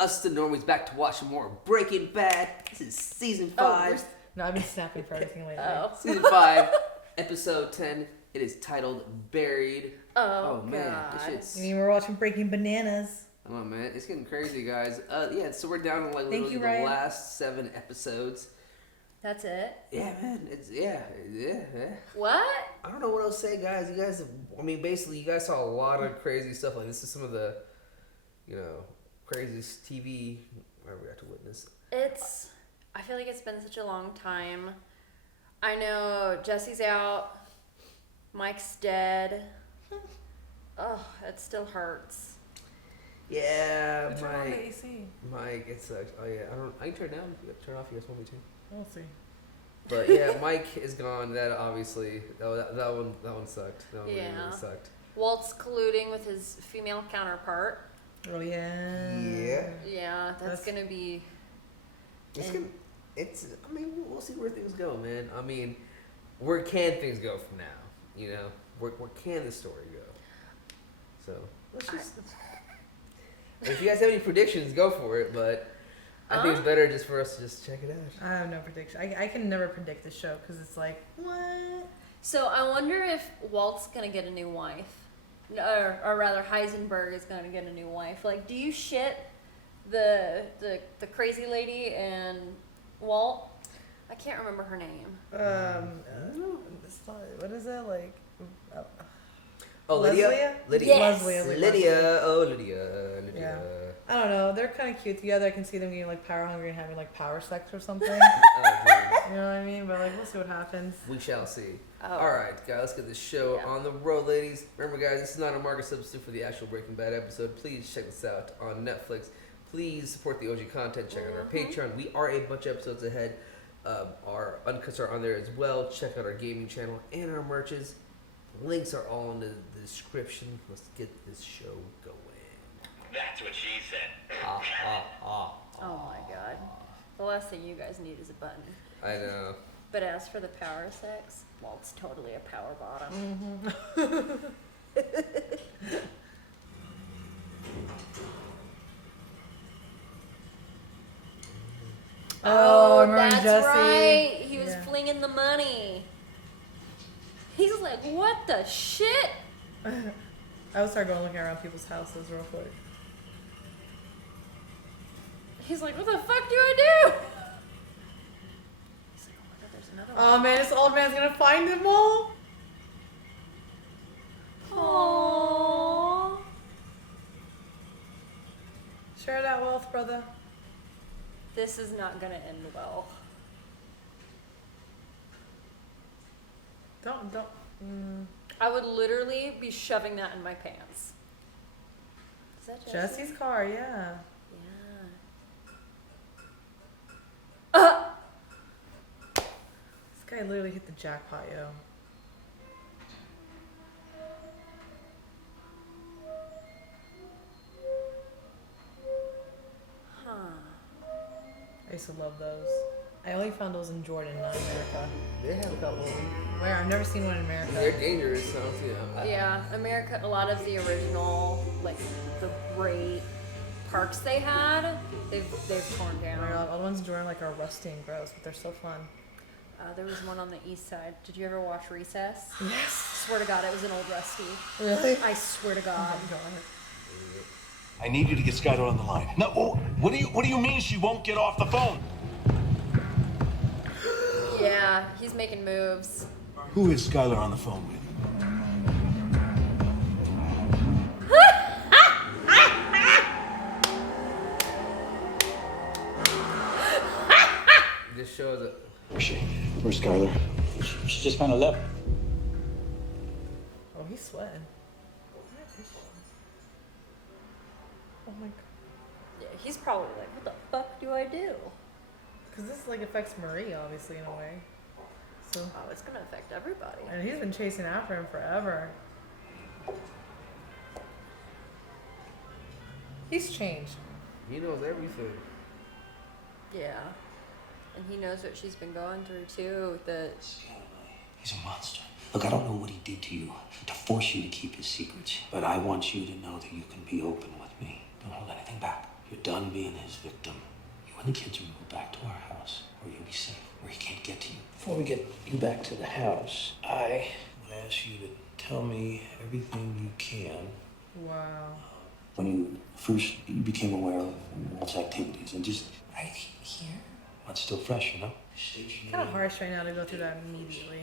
us the normies back to watching more Breaking Bad. This is season 5. No, I've been snapping for everything lately. Season 5, episode 10. It is titled Buried. Oh man, God. this shit's... You mean we're watching Breaking Bananas? Oh man, it's getting crazy, guys. Yeah, so we're down to like literally the last 7 episodes. That's it? Yeah, man. It's yeah. What? I don't know what else to say, guys. You guys, I mean, basically, you guys saw a lot of crazy stuff. Like this is some of the, craziest TV we got to witness. I feel like it's been such a long time. I know Jesse's out. Mike's dead. Oh, it still hurts. Yeah, Turn on the AC. Mike, it sucks. Oh yeah, I can turn it down. Turn it off if you guys want me to. We'll see. But yeah, Mike is gone. That obviously that one sucked. That one really sucked. Walt's colluding with his female counterpart. Oh yeah. Yeah, that's gonna be. I mean, we'll see where things go, man. I mean, where can things go from now? Where can the story go? So let's just. If you guys have any predictions, go for it. But I think it's better just for us to just check it out. I have no prediction. I can never predict the show because it's like what. So I wonder if Walt's gonna get a new wife, or rather Heisenberg is gonna get a new wife. Like, do you shit the crazy lady and Walt? I can't remember her name. It's not, what is it like? Oh, Lydia. Yes. Lydia. Oh, Lydia. Yeah. I don't know. They're kind of cute together. I can see them getting like power hungry and having like power sex or something. You know what I mean? But like, we'll see what happens. We shall see. Oh. All right, guys, let's get this show on the road, ladies. Remember, guys, this is not a market substitute for the actual Breaking Bad episode. Please check this out on Netflix. Please support the OG content. Check out our Patreon. We are a bunch of episodes ahead. Our uncuts are on there as well. Check out our gaming channel and our merches. Links are all in the description. Let's get this show going. That's what she said. Oh my God. The last thing you guys need is a button. I know. But as for the power sex, Walt's totally a power bottom. Oh, that's Jesse. right. He was flinging the money. He's like, what the shit? I would start going looking around people's houses real quick. He's like, what the fuck do I do? He's like, oh my God, there's another one. Oh man, this old man's gonna find them all. Aww. Share that wealth, brother. This is not gonna end well. Don't. I would literally be shoving that in my pants. Is that Jesse? Jesse's car, yeah. Yeah. This guy literally hit the jackpot, yo. Huh. I used to love those. I only found those in Jordan, not America. They have a couple of them. Where? I've never seen one in America. They're dangerous, so Yeah, America, a lot of the original, like, the great parks they had, they've torn Oh down. my God, all the ones in Jordan like are rusty and gross, but they're so fun. There was one on the east side. Did you ever watch Recess? Yes. Swear to God, it was an old Rusty. Really? I swear to God. Oh my God. I need you to get Skylar on the line. No, what do you mean she won't get off the phone? Yeah, he's making moves. Who is Skylar on the phone with? This shows it. Where's she? Where's Skylar? She just kind of left. Oh, he's sweating. Oh my God. Yeah, he's probably like, what the fuck do I do? Because this like affects Marie, obviously, in a way. So. Oh, it's gonna affect everybody. And he's been chasing after him forever. He's changed. He knows everything. Yeah. And he knows what she's been going through too. He's a monster. Look, I don't know what he did to you to force you to keep his secrets, but I want you to know that you can be open with me. Don't hold anything back. You're done. done being his victim. You and the kids will move back to our house, where you'll be safe, where he can't get to you. Before we get you back to the house, I would ask you to tell me everything you can. Wow. When you became aware of Walt's activities, and just right here. Well, it's still fresh, you know? Kind of harsh right now to go through that immediately.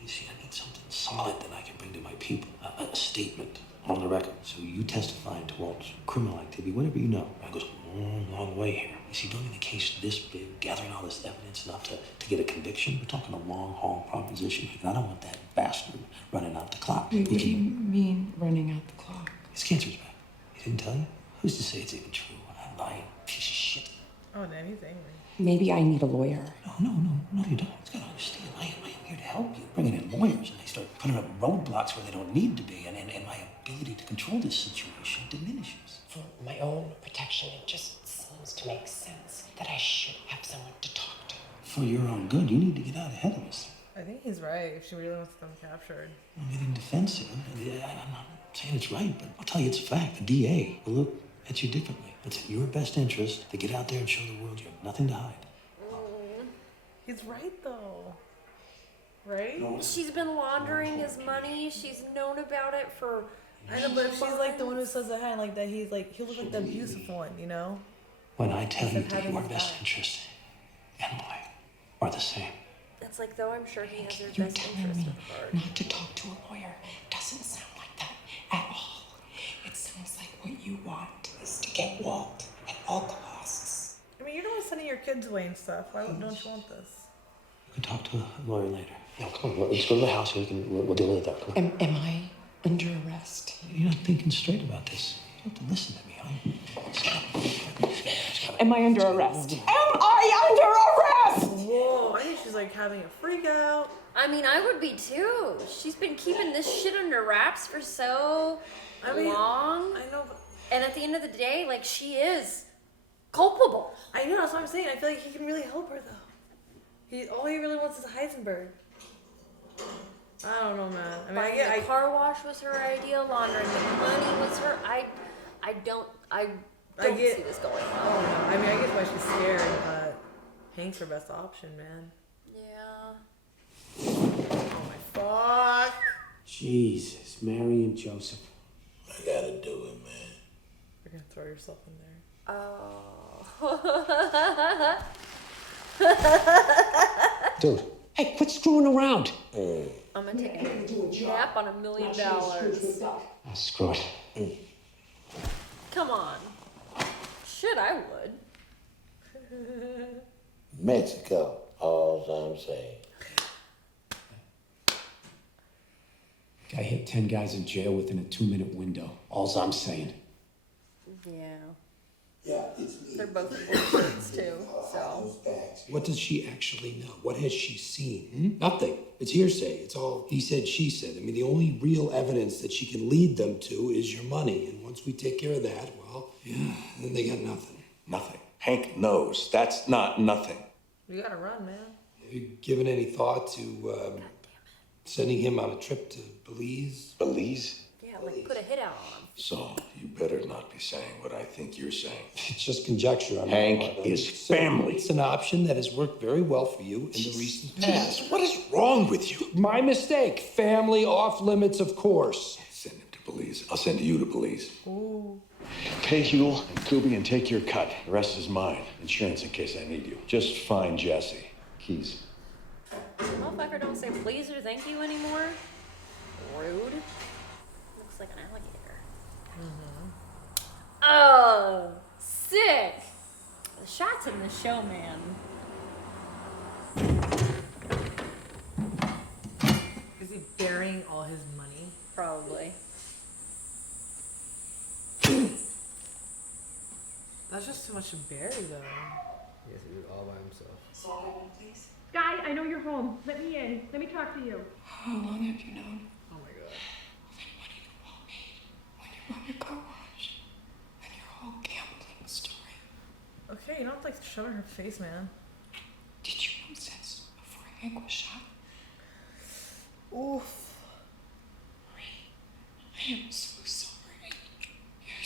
You see, I need something solid that I can bring to my people. A statement on the record. So you testifying to Walt's criminal activity, whatever you know. That goes a long, long way here. You see, building a case this big, gathering all this evidence enough to get a conviction, we're talking a long haul proposition here. And I don't want that bastard running out the clock. Wait, what do you mean running out the clock? His cancer's back. He didn't tell you? Who's to say it's even true? I'm lying. Piece of shit. Oh, damn, he's angry. Maybe I need a lawyer. No, you don't. It's gotta understand. I am here to help you. Bringing in lawyers and they start putting up roadblocks where they don't need to be, and my ability to control this situation diminishes. For my own protection, it just seems to make sense that I should have someone to talk to. For your own good, you need to get out ahead of this. I think he's right if she really wants them captured. I'm getting defensive. I'm not saying it's right, but I'll tell you it's a fact. The DA will look at you differently. It's in your best interest to get out there and show the world you have nothing to hide. He's right, though. Right? She's been laundering his money. She's known about it for. I know, but if she's like the one who says that, like that, he'll look like the abusive one, you know? When I tell you that your best interest and mine are the same. It's like, though I'm sure he has her You're best telling interest me at heart. not to talk to a lawyer doesn't sound like that at all. It sounds like what you want is to get Walt at all costs. I mean, you're the one sending your kids away and stuff. Why don't you want this? We can talk to a lawyer later. No, come on. Let's go to the house and we'll deal with it there. Come on. Am I under arrest? You're not thinking straight about this. You have to listen to me, Am I under arrest? Am I under arrest? Whoa, I think she's like having a freak out. I mean, I would be too. She's been keeping this shit under wraps for so long. I know, but And at the end of the day, like, she is culpable. I know, that's what I'm saying. I feel like he can really help her, though. All he really wants is Heisenberg. I don't know, man. I mean, Buying the car wash was her idea. Laundering the money was her. I don't see this going well. Oh, no. I mean, I get why she's scared, but Hank's her best option, man. Yeah. Oh, my fuck. Jesus, Mary and Joseph. I gotta do it, man. You're gonna throw yourself in there. Oh. Dude, hey, quit screwing around. I'm gonna take a nap on $1 million. Oh, screw it. Come on. Shit, I would. Mexico, all I'm saying. Guy hit 10 guys in jail within a 2-minute window. All's I'm saying. Yeah. Yeah, it's me. They're both bullshits too, so. What does she actually know? What has she seen? Nothing. It's hearsay. It's all he said, she said. I mean, the only real evidence that she can lead them to is your money. And once we take care of that, well, yeah, then they got nothing. Nothing. Hank knows. That's not nothing. You gotta run, man. Have you given any thought to sending him on a trip to Belize? Belize? Yeah, like put a hit out on him. So, you better not be saying what I think you're saying. It's just conjecture. on my Hank part. is family. It's an option that has worked very well for you in the recent past. Jesus, what is wrong with you? My mistake. Family off limits, of course. Send him to Belize. I'll send you to Belize. Ooh. Pay Huel and Kubi and take your cut. The rest is mine. Insurance in case I need you. Just find Jesse. Keys. Motherfucker don't say please or thank you anymore. Rude. Looks like an alligator. Oh, sick. The shots in the show, man. Is he burying all his money? Probably. That's just too much to bury, though. Yes, he did it all by himself. Guy, I know you're home. Let me in. Let me talk to you. How long have you known? Oh my god. When you run your car wash, and your whole gambling story. Okay, you don't have to like shove it in her face, man. Did you know since before Hank was shot? Oof. Marie, I am so sorry. You're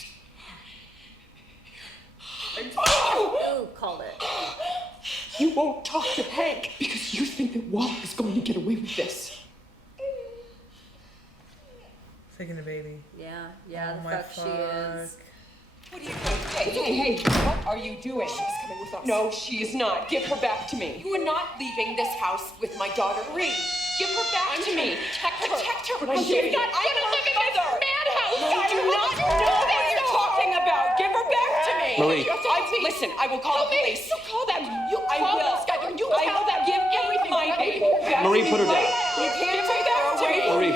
You won't talk to Hank because you think that Walt is going to get away with this. Taking the baby. Yeah, Oh the my fuck she is. What are you doing? Hey, what are you doing? She's coming with us. No, she is not. Give her back to me. You are not leaving this house with my daughter, Ree. Give her back to me. Protect her. But She's not gonna live in this madhouse. I do not know what you're talking about. Give her back to me. Marie. Listen, I will call the police. You call them. You I call will. them, Skylar. You tell them. Give everything my baby back. Marie, put her down. You can't take that back to me. Marie.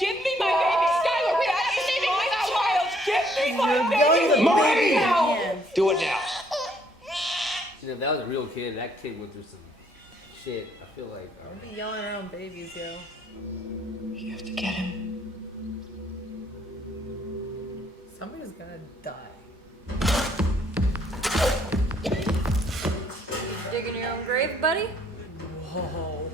Give me my baby. Skylar, that is my child. Give me my baby. Marie! Hands. Do it now. You know, if that was a real kid, that kid went through some shit. I feel like. Don't be yelling around babies, yo. You have to get him. Somebody's gonna die. Digging your own grave, buddy? Whoa.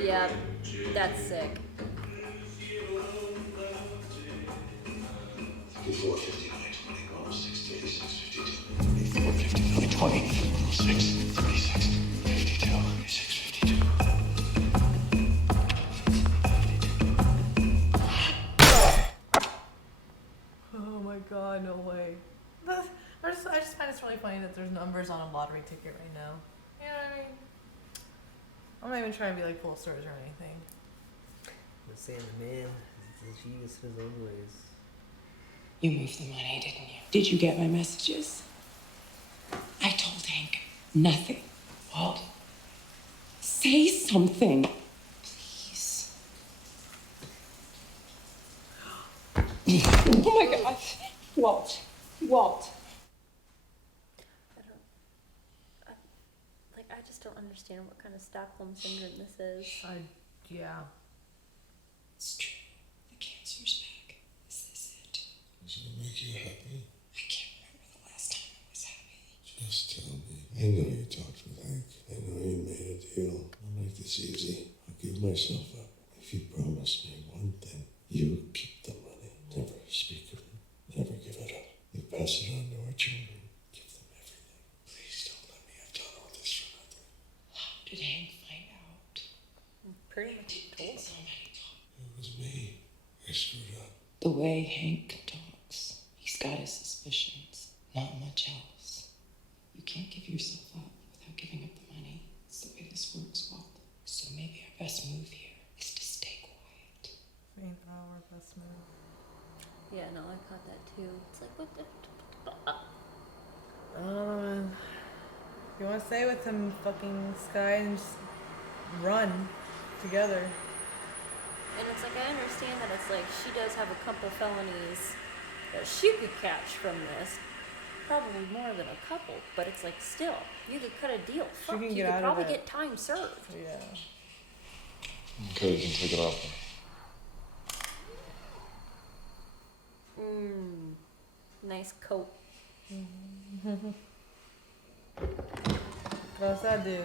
Yeah, that's sick. 54, 59, 20, 106, 36, 52. 54, 59, 20, 106, 36, 52, 36, 52. Oh my god, no way. I just find it's really funny that there's numbers on a lottery ticket right now. You know what I mean? I'm not even trying to be like full of stories or anything. I'm saying the man is a genius in his own ways. You moved the money, didn't you? Did you get my messages? I told Hank nothing. Walt, say something. Please. Oh my God. Walt. I just don't understand what kind of Stockholm syndrome this is. Yeah. It's true. The cancer's back. Is this it? Does it make you happy? I can't remember the last time I was happy. Just tell me. I know you talked with Hank. I know you made a deal. I'll make this easy. I'll give myself up. If you promise me one thing, you keep the money. Never speak of it. Never give it up. You pass it on to our children. Give them everything. Please don't let me have done all this for nothing. How did Hank find out? Pretty much told him. Somebody talk. It was me. I screwed up. The way Hank talks, he's got his suspicions. Not much else. You can't give yourself up without giving up the money. It's the way this works, Walt. So maybe our best move here is to stay quiet. Ain't our best move. Yeah, no, I caught that too. It's like, what the? If you want to stay with him, fucking Sky, and just run together. And it's like, I understand that it's like she does have a couple felonies that she could catch from this. Probably more than a couple, but it's like, still, you could cut a deal. Fuck, can you get could out of probably it. get time served. Yeah. Okay, you can take it off. Nice coat. What's that dude?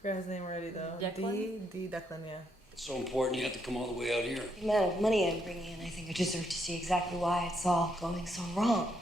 Forgot his name already though. Declan? D. Declan, yeah. It's so important you have to come all the way out here. The amount of money I'm bringing in, I think I deserve to see exactly why it's all going so wrong.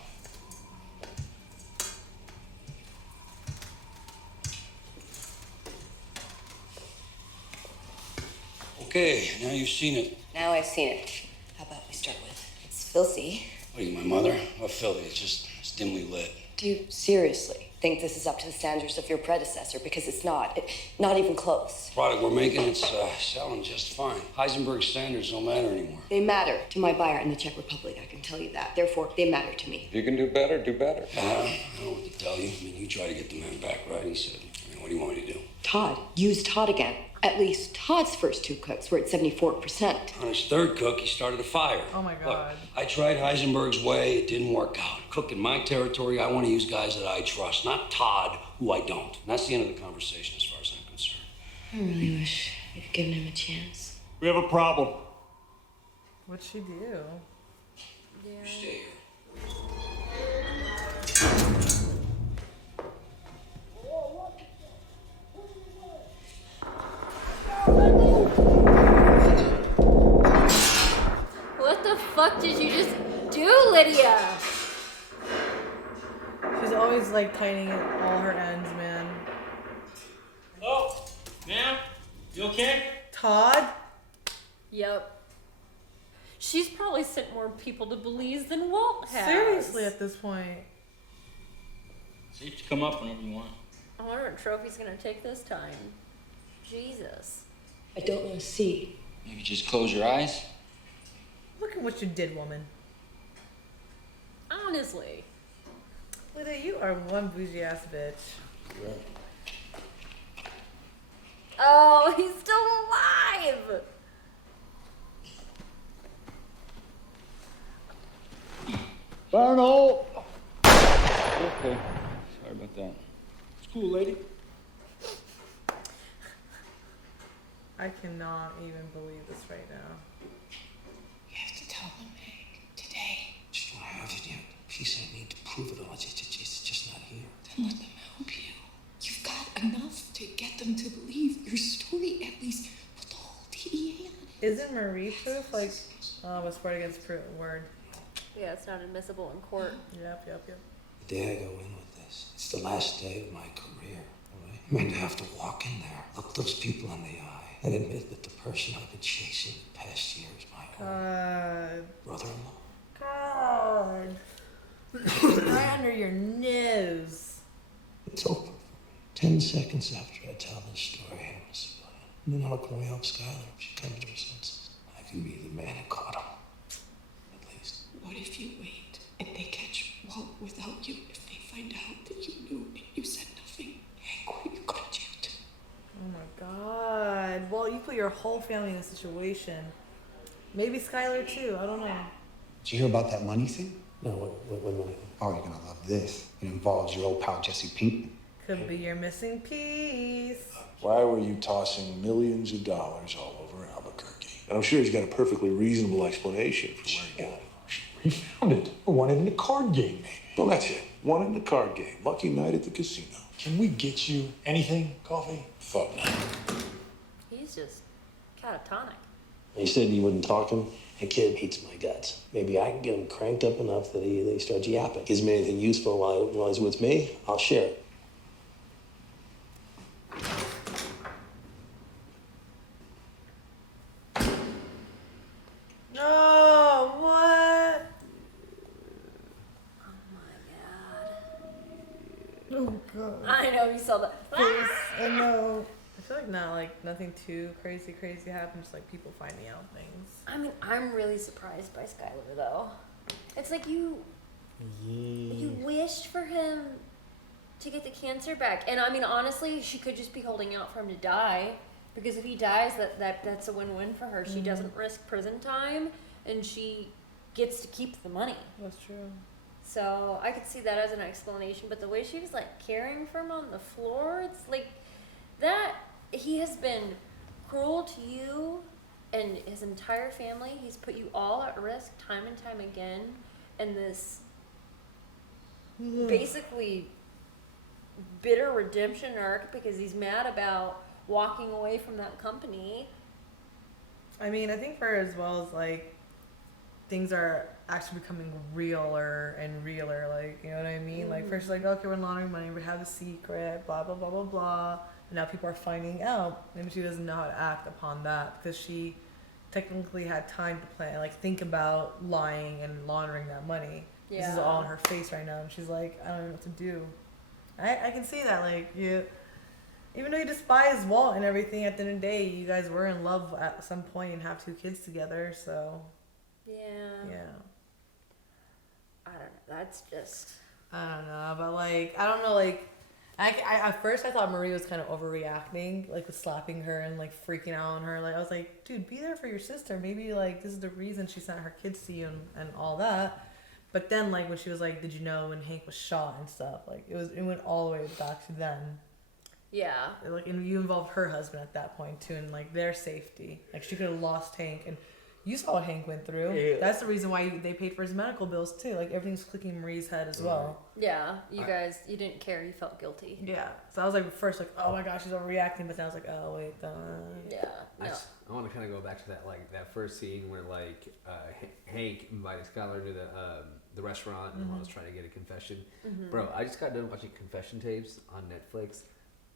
Okay, now you've seen it. Now I've seen it. How about we start with it's filthy. What are you, my mother? What filthy? It's dimly lit. Do you seriously think this is up to the standards of your predecessor? Because it's not. Not even close. Product we're making, it's selling just fine. Heisenberg standards don't matter anymore. They matter to my buyer in the Czech Republic, I can tell you that. Therefore, they matter to me. If you can do better, do better. I don't know what to tell you. I mean, you try to get the man back, right? He said, what do you want me to do? Todd. Use Todd again. At least Todd's first two cooks were at 74%. On his third cook, he started a fire. Oh my God. Look, I tried Heisenberg's way. It didn't work out. Cook in my territory, I want to use guys that I trust, not Todd, who I don't. And that's the end of the conversation as far as I'm concerned. I really wish you'd given him a chance. We have a problem. What'd she do? You stay here. What the fuck did you just do, Lydia? She's always like tightening all her ends, man. Oh, ma'am, you okay? Todd? Yep. She's probably sent more people to Belize than Walt has. Seriously, at this point. Safe to come up whenever you want. I wonder what trophy's gonna take this time. Jesus. I don't want to see. Maybe just close your eyes. Look at what you did, woman. Honestly. Lydia, you are one bougie ass bitch. Yeah. Oh, he's still alive! Arnold! Okay. Sorry about that. It's cool, lady. I cannot even believe this right now. You have to tell them, Hank, today. She don't have it yet. She said I need to prove it all. It's just not here. Then let them help you. You've got enough to get them to believe your story, at least with the whole DEA on it. Isn't Marie proof? Like, was swear against proof word. Yeah, it's not admissible in court. Yep. The day I go in with this, it's the last day of my career. All right? I'm going to have to walk in there, look those people in the eye, and admit that the person I've been chasing the past year is my own brother-in-law. God. Right under your nose. It's over. 10 seconds after I tell this story, I'm a civilian. And then how can we help Skylar if she comes to her senses? I can be the man who caught him. At least. What if you wait and they catch Walt without you? If they find out that you knew and you said nothing, Hank, will you go to jail too? Oh my God. Well, you put your whole family in a situation. Maybe Skylar too. I don't know. Did you hear about that money thing? No, what money? Oh, you're gonna love this. It involves your old pal Jesse Pinkman. Could be your missing piece. Why were you tossing millions of dollars all over Albuquerque? And I'm sure he's got a perfectly reasonable explanation for where he got it. We found it. Won it in the card game, maybe. Well, that's it. Won in the card game. Lucky night at the casino. Can we get you anything? Coffee? Thought not. He's just catatonic. He said he wouldn't talk to him. The kid hates my guts. Maybe I can get him cranked up enough that he starts yapping. Gives me anything useful while he's with me, I'll share it. No, what? Oh my God. Oh God. I know you saw that. Face, I know. I feel like nothing too crazy happened. Just like people finding out things. I mean, I'm really surprised by Skylar though. It's like you wished for him to get the cancer back, and I mean honestly, she could just be holding out for him to die, because if he dies, that's a win-win for her. She doesn't risk prison time, and she gets to keep the money. That's true. So I could see that as an explanation, but the way she was like caring for him on the floor, it's like that he has been cruel to you and his entire family. He's put you all at risk time and time again, and this basically bitter redemption arc because he's mad about walking away from that company. I mean, I think for her as well as like things are actually becoming realer and realer, like, you know what I mean? Like first she's like, okay, we're laundering money, we have a secret, blah blah blah blah blah. And now people are finding out, and she doesn't know how to act upon that because she technically had time to plan, like think about lying and laundering that money. Yeah. This is all in her face right now, and she's like, I don't know what to do. I can see that, like, you, even though you despise Walt and everything, at the end of the day, you guys were in love at some point and have 2 kids together, so. Yeah. I don't know. That's just. I don't know, but like, I don't know, like, I at first I thought Marie was kind of overreacting, like with slapping her and like freaking out on her. Like I was like, dude, be there for your sister. Maybe like this is the reason she sent her kids to you and all that. But then like when she was like, did you know when Hank was shot and stuff? Like it went all the way back to then. Yeah. Like, and you involved her husband at that point too, and like their safety. Like she could have lost Hank, and You saw what Hank went through. Yeah. That's the reason why they paid for his medical bills too. Like everything's clicking Marie's head as well. Yeah, you didn't care. You felt guilty. Yeah. So I was like, first like, oh my gosh, she's overreacting, but then I was like, oh wait, yeah. No. I want to kind of go back to that first scene where Hank invited Skylar to the restaurant and was trying to get a confession. Bro, I just got done watching confession tapes on Netflix.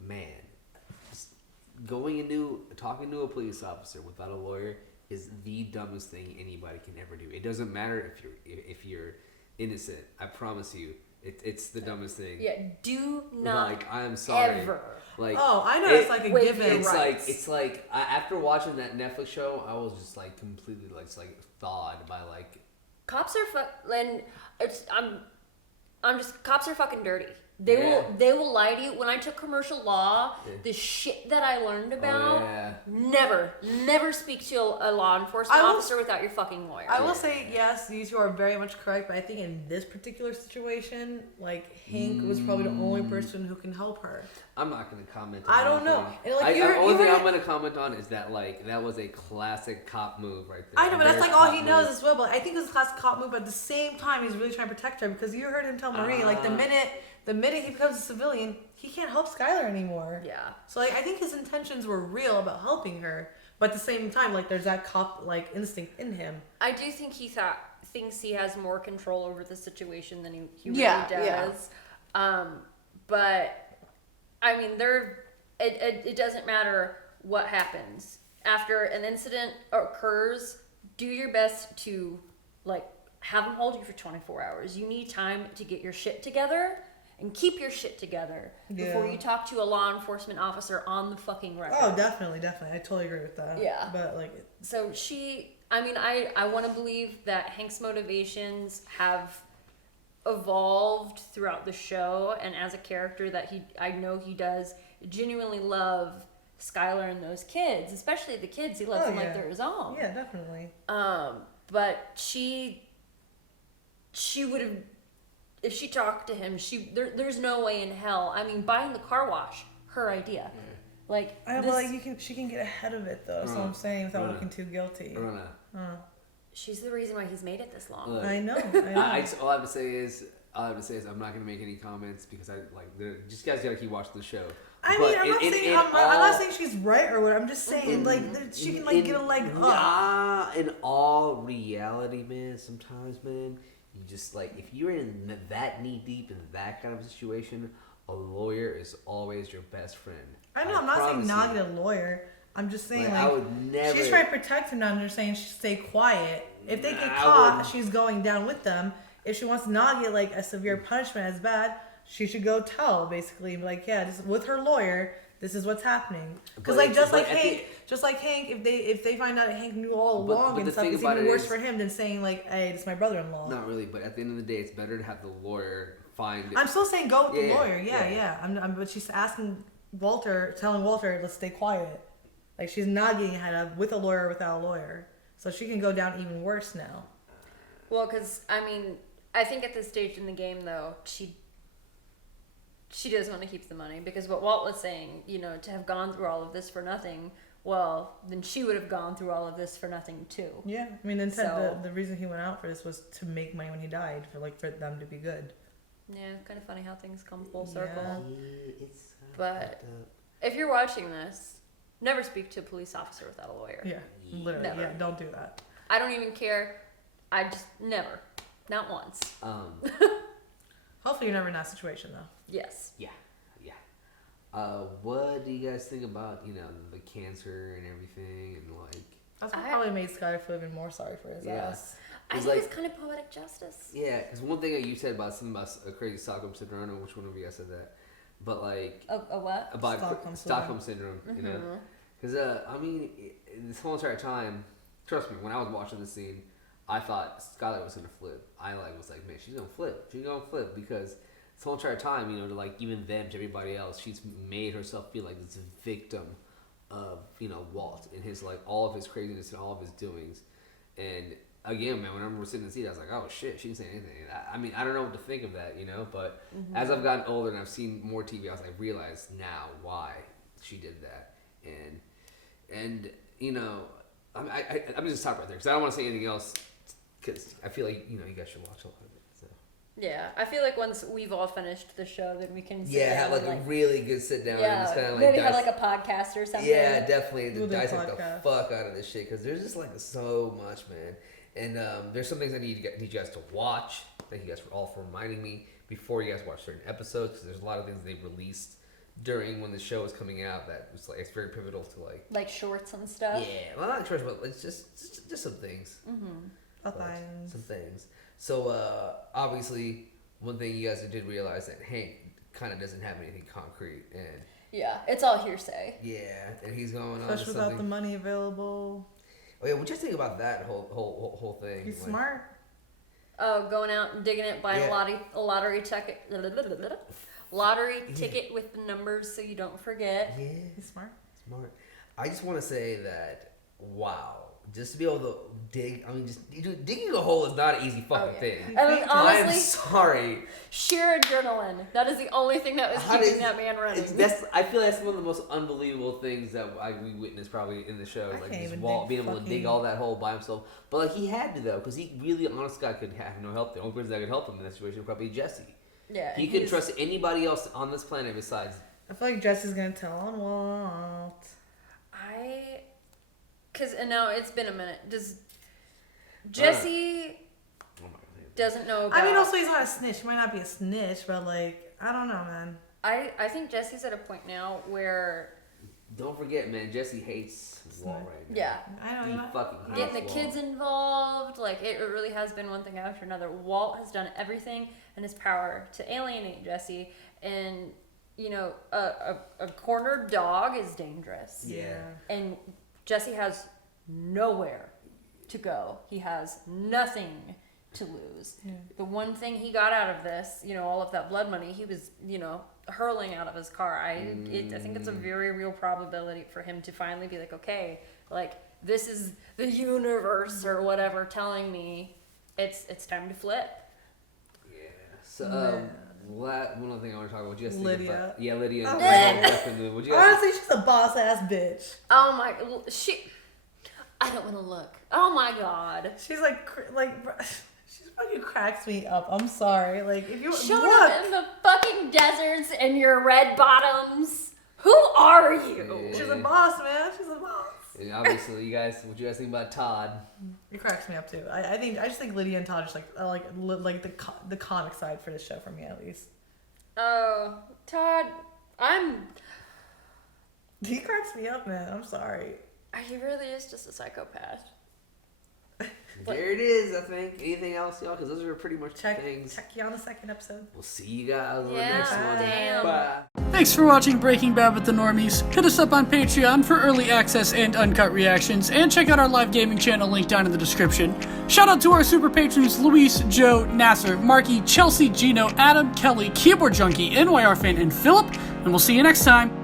Man, just talking to a police officer without a lawyer is the dumbest thing anybody can ever do. It doesn't matter if you're innocent. I promise you, it's the dumbest thing. Yeah, do not. I'm sorry. Ever. I know it's like a given. It's like after watching that Netflix show, I was just completely thawed by cops are cops are fucking dirty. They will lie to you. When I took commercial law, the shit that I learned about, never speak to a law enforcement officer without your fucking lawyer. I will say, yes, you two are very much correct, but I think in this particular situation, Hank was probably the only person who can help her. I'm not going to comment on I don't know. The only thing I'm going to comment on is that, that was a classic cop move right there. I know, but that's all he knows as well. But I think it was a classic cop move, but at the same time, he's really trying to protect her because you heard him tell Marie, the minute he becomes a civilian, he can't help Skylar anymore. Yeah. So I think his intentions were real about helping her, but at the same time, there's that cop instinct in him. I do think he thinks he has more control over the situation than he really does. Yeah. But I mean, it doesn't matter what happens after an incident occurs. Do your best to have them hold you for 24 hours. You need time to get your shit together. And keep your shit together before you talk to a law enforcement officer on the fucking record. Oh, definitely. I totally agree with that. Yeah. But so I want to believe that Hank's motivations have evolved throughout the show, and as a character that I know he does genuinely love Skylar and those kids, especially the kids. He loves them like they're his own. Yeah, definitely. But she would have. If she talked to him, there's no way in hell. I mean, buying the car wash, her idea. She can get ahead of it though. So I'm saying without looking too guilty. She's the reason why he's made it this long. I know. All I have to say is I'm not gonna make any comments because just guys gotta keep watching the show. I'm not saying she's right or what. I'm just saying she can get a leg up. In all reality, man, sometimes, man. You just if you're in that knee deep in that kind of a situation, a lawyer is always your best friend. I know. I'm not saying not get a lawyer. I'm just saying I would never. She's trying to protect him. Now they're saying she stay quiet. If they get caught, she's going down with them. If she wants to not get a severe punishment as bad, she should go tell basically just with her lawyer. This is what's happening. Because just like Hank, if they find out Hank knew all along and stuff, it's even worse for him than saying hey, this is my brother-in-law. Not really, but at the end of the day, it's better to have the lawyer find. I'm still saying go with the lawyer. Yeah. But she's telling Walter, let's stay quiet. She's not getting ahead of with a lawyer or without a lawyer, so she can go down even worse now. Well, because I think at this stage in the game though, she does want to keep the money because what Walt was saying, to have gone through all of this for nothing, well, then she would have gone through all of this for nothing too. Yeah, I mean, the reason he went out for this was to make money when he died, for them to be good. Yeah, kind of funny how things come full circle. Yeah, but if you're watching this, never speak to a police officer without a lawyer. Yeah, literally. Never. Yeah, don't do that. I don't even care. I just never. Not once. Hopefully you're never in that situation though. Yes. Yeah. What do you guys think about the cancer and everything and That's what probably made Skylar feel even more sorry for his ass. I think it's kind of poetic justice. Yeah, because one thing that you said about something about a crazy Stockholm syndrome. I don't know which one of you guys said that, but a what? About Stockholm syndrome. Mm-hmm. Because this whole entire time, trust me, when I was watching the scene, I thought Skylar was gonna flip. I was like, man, she's gonna flip. She's gonna flip because this whole entire time, to even them to everybody else, she's made herself feel like this victim of Walt and his all of his craziness and all of his doings. And again, man, whenever we're sitting in the seat, I was like, oh shit, she didn't say anything. I don't know what to think of that, But as I've gotten older and I've seen more TV, I realize now why she did that. And I'm just stop right there because I don't want to say anything else because I feel like you guys should watch a lot of it. So. Yeah, I feel like once we've all finished the show, then we can have like a really good sit down. Yeah, and just kind of maybe have like a podcast or something. Yeah, definitely. We'll Dissect the fuck out of this shit because there's just like so much, man. And there's some things I need you guys to watch. Thank you guys for reminding me before you guys watch certain episodes because there's a lot of things they've released during when the show was coming out that was like it's very pivotal to like shorts and stuff. Yeah, well not shorts, but it's just some things. Mm-hmm. Some things. So obviously, one thing you guys did realize that Hank kind of doesn't have anything concrete, and yeah, it's all hearsay. Yeah, and he's going on. Especially without the money available. Oh yeah, what you think about that whole thing? He's smart. Oh, going out and digging it, buying a lottery ticket. Lottery ticket with the numbers so you don't forget. Yeah, he's smart. Smart. I just want to say that wow, just to be able to dig. I mean, just digging a hole is not an easy fucking thing. I mean, honestly, I'm sorry. Sheer adrenaline. That is the only thing that was keeping that man running. I feel that's one of the most unbelievable things that we witnessed probably in the show. Like just Walt being able to dig all that hole by himself. But like he had to though, because he really, honest guy, could have no help. The only person that could help him in that situation would probably be Jesse. Yeah, he couldn't trust anybody else on this planet besides. I feel like Jesse's gonna tell on Walt. And now it's been a minute. Does Jesse doesn't know about... I mean, also he's not a snitch. He might not be a snitch, but like, I don't know, man. I think Jesse's at a point now where... Don't forget, man, Jesse hates Walt right now. Yeah. I know. He fucking hates Getting the Walt. kids involved, like, it really has been one thing after another. Walt has done everything in his power to alienate Jesse, and, a cornered dog is dangerous. Yeah. And Jesse has nowhere to go. He has nothing to lose. Yeah. The one thing he got out of this, all of that blood money, he was, hurling out of his car. I think it's a very real probability for him to finally be like, okay, like this is the universe or whatever telling me it's time to flip. Yeah. So one other thing I want to talk about. What you guys think Lydia. about? Yeah, Lydia. Honestly, she's a boss ass bitch. Oh my, I don't want to look. Oh my god. She's like she fucking cracks me up. I'm sorry. Like if you showed up in the fucking deserts in your red bottoms. Who are you? Yeah. She's a boss, man. She's a boss. And obviously, what you guys think about Todd? It cracks me up too. I just think Lydia and Todd just like the comic side for this show for me at least. Oh, Todd, he cracks me up, man. I'm sorry. He really is just a psychopath. There it is, I think. Anything else, y'all? Because those are pretty much things. Check you on the second episode. We'll see you guys on the next one. Damn. Bye. Thanks for watching Breaking Bad with the Normies. Hit us up on Patreon for early access and uncut reactions, and check out our live gaming channel link down in the description. Shout out to our super patrons Luis, Joe, Nasser, Marky, Chelsea, Gino, Adam, Kelly, Keyboard Junkie, NYR Fan, and Philip, and we'll see you next time.